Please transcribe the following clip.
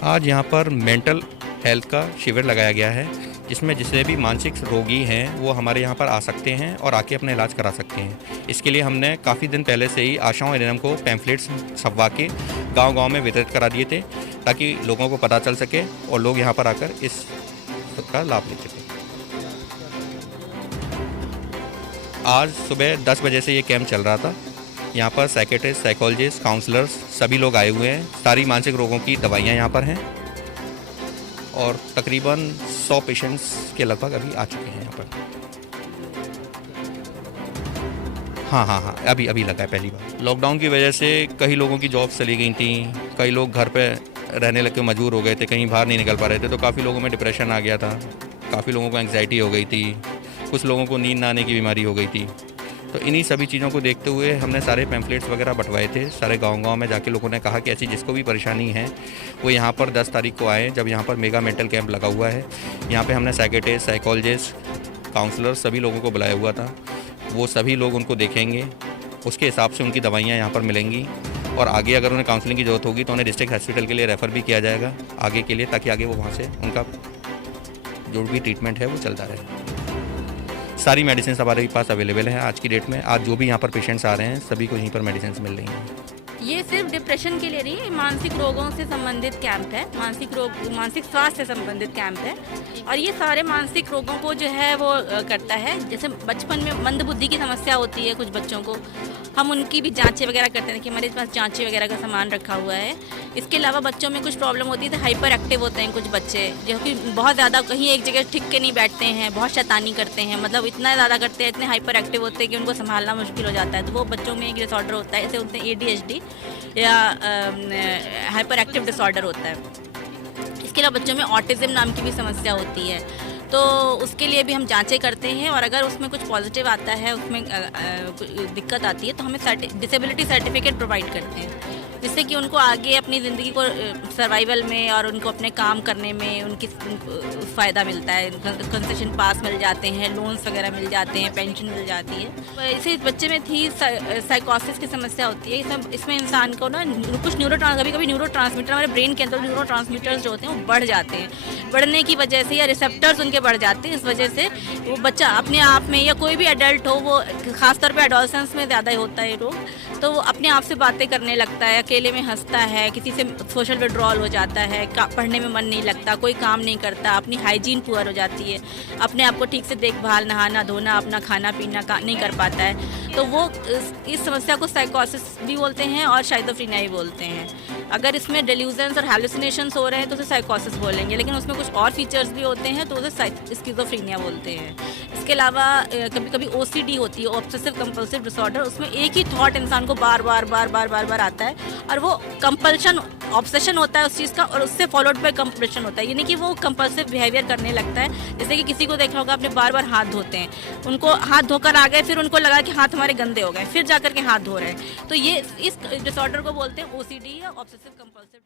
आज यहाँ पर मेंटल हेल्थ का शिविर लगाया गया है, जिसमें जितने भी मानसिक रोगी हैं वो हमारे यहाँ पर आ सकते हैं और आके अपना इलाज करा सकते हैं। इसके लिए हमने काफ़ी दिन पहले से ही आशाओं एनएम को पैम्फलेट्स छपवा के गांव-गांव में वितरित करा दिए थे, ताकि लोगों को पता चल सके और लोग यहाँ पर आकर इस का लाभ ले सकें। आज सुबह 10 बजे से ये कैंप चल रहा था। यहाँ पर साइकियाट्रिस्ट, साइकोलॉजिस्ट, काउंसलर्स सभी लोग आए हुए हैं। सारी मानसिक रोगों की दवाइयाँ यहाँ पर हैं और तकरीबन 100 पेशेंट्स के लगभग अभी आ चुके हैं यहाँ पर। हाँ, अभी लगा है पहली बार। लॉकडाउन की वजह से कई लोगों की जॉब्स चली गई थी, कई लोग घर पे रहने लग के मजबूर हो गए थे, कहीं बाहर नहीं निकल पा रहे थे, तो काफ़ी लोगों में डिप्रेशन आ गया था, काफ़ी लोगों को एंग्जाइटी हो गई थी, कुछ लोगों को नींद ना आने की बीमारी हो गई थी। तो इन्हीं सभी चीज़ों को देखते हुए हमने सारे पैम्फलेट्स वगैरह बंटवाए थे। सारे गांव-गांव में जाके लोगों ने कहा कि ऐसी जिसको भी परेशानी है वो यहाँ पर 10 तारीख को आए, जब यहाँ पर मेगा मेंटल कैंप लगा हुआ है। यहाँ पे हमने साइकियाट्रिस्ट, साइकोलॉजिस्ट, काउंसलर सभी लोगों को बुलाया हुआ था। वो सभी लोग उनको देखेंगे, उसके हिसाब से उनकी दवाइयाँ यहाँ पर मिलेंगी और आगे अगर उन्हें काउंसलिंग की ज़रूरत होगी तो उन्हें डिस्ट्रिक्ट हॉस्पिटल के लिए रेफ़र भी किया जाएगा आगे के लिए, ताकि आगे वो वहाँ से उनका जो भी ट्रीटमेंट है वो चलता रहे। सारी मेडिसिन हमारे पास अवेलेबल हैं आज की डेट में। आज जो भी यहाँ पर पेशेंट्स आ रहे हैं सभी को यहीं पर मेडिसिन मिल रही हैं। ये सिर्फ डिप्रेशन के लिए नहीं है, मानसिक रोगों से संबंधित कैंप है, मानसिक स्वास्थ्य से संबंधित कैंप है। और ये सारे मानसिक रोगों को जो है वो करता है। जैसे बचपन में मंदबुद्धि की समस्या होती है कुछ बच्चों को, हम उनकी भी जांचें वगैरह करते हैं कि हमारे पास जांचें वगैरह का सामान रखा हुआ है। इसके अलावा बच्चों में कुछ प्रॉब्लम होती है तो हाइपर एक्टिव होते हैं कुछ बच्चे, जो कि बहुत ज़्यादा कहीं एक जगह टिक के नहीं बैठते हैं, बहुत शैतानी करते हैं, मतलब इतना ज़्यादा करते हैं, इतने हाइपर एक्टिव होते हैं कि उनको संभालना मुश्किल हो जाता है। तो वो बच्चों में एक डिसऑर्डर होता है, इसे बोलते हैं ADHD या हाइपर एक्टिव डिसऑर्डर होता है। इसके अलावा बच्चों में ऑटिज्म नाम की भी समस्या होती है, तो उसके लिए भी हम जांचें करते हैं और अगर उसमें कुछ पॉजिटिव आता है, उसमें दिक्कत आती है तो हमें डिसेबिलिटी सर्टिफिकेट प्रोवाइड करते हैं, जिससे कि उनको आगे अपनी ज़िंदगी को सर्वाइवल में और उनको अपने काम करने में उनको फ़ायदा मिलता है। कंसेशन पास मिल जाते हैं, लोन्स वगैरह मिल जाते हैं, पेंशन मिल जाती है। इसे बच्चे में थी साइकोसिस की समस्या होती है। सब इसमें इंसान को ना कुछ कभी न्यूरोट्रांसमीटर, हमारे ब्रेन के अंदर न्यूरोट्रांसमीटर्स जो होते हैं वो बढ़ जाते हैं। बढ़ने की वजह से या रिसेप्टर्स उनके बढ़ जाते हैं, इस वजह से वो बच्चा अपने आप में या कोई भी एडल्ट हो, वो खासतौर पर एडोलसेंस में ज़्यादा होता है रोग, तो वो अपने आप से बातें करने लगता है, अकेले में हंसता है, किसी से सोशल विड्रॉल हो जाता है, पढ़ने में मन नहीं लगता, कोई काम नहीं करता, अपनी हाइजीन पुअर हो जाती है, अपने आप को ठीक से देखभाल, नहाना धोना, अपना खाना पीना नहीं कर पाता है। तो वो इस समस्या को साइकोसिस भी बोलते हैं और शाइज़ोफ्रेनिया भी बोलते हैं। अगर इसमें डेल्यूजन्स और हैलुसिनेशंस हो रहे हैं तो उसे साइकोसिस बोलेंगे, लेकिन उसमें कुछ और फीचर्स भी होते हैं तो उसे स्किज़ोफ्रेनिया बोलते हैं। इसके अलावा कभी कभी OCD होती है, ऑब्सेसिव कंपल्सिव डिसऑर्डर, उसमें एक ही थॉट इंसान को बार बार आता है और वो कंपल्शन, ऑब्सेशन होता है उस चीज़ का और उससे फॉलोड बाय कंपल्शन होता है, यानी कि वो कंपल्सिव बिहेवियर करने लगता है। जैसे कि किसी को देखा होगा आपने बार हाथ धोते हैं, उनको हाथ धोकर आ गए, फिर उनको लगा कि हाथ हमारे गंदे हो गए, फिर जाकर के हाथ धो रहे हैं, तो ये इस डिसऑर्डर को बोलते हैं OCD या ऑब्सेसिव कंपल्सिव।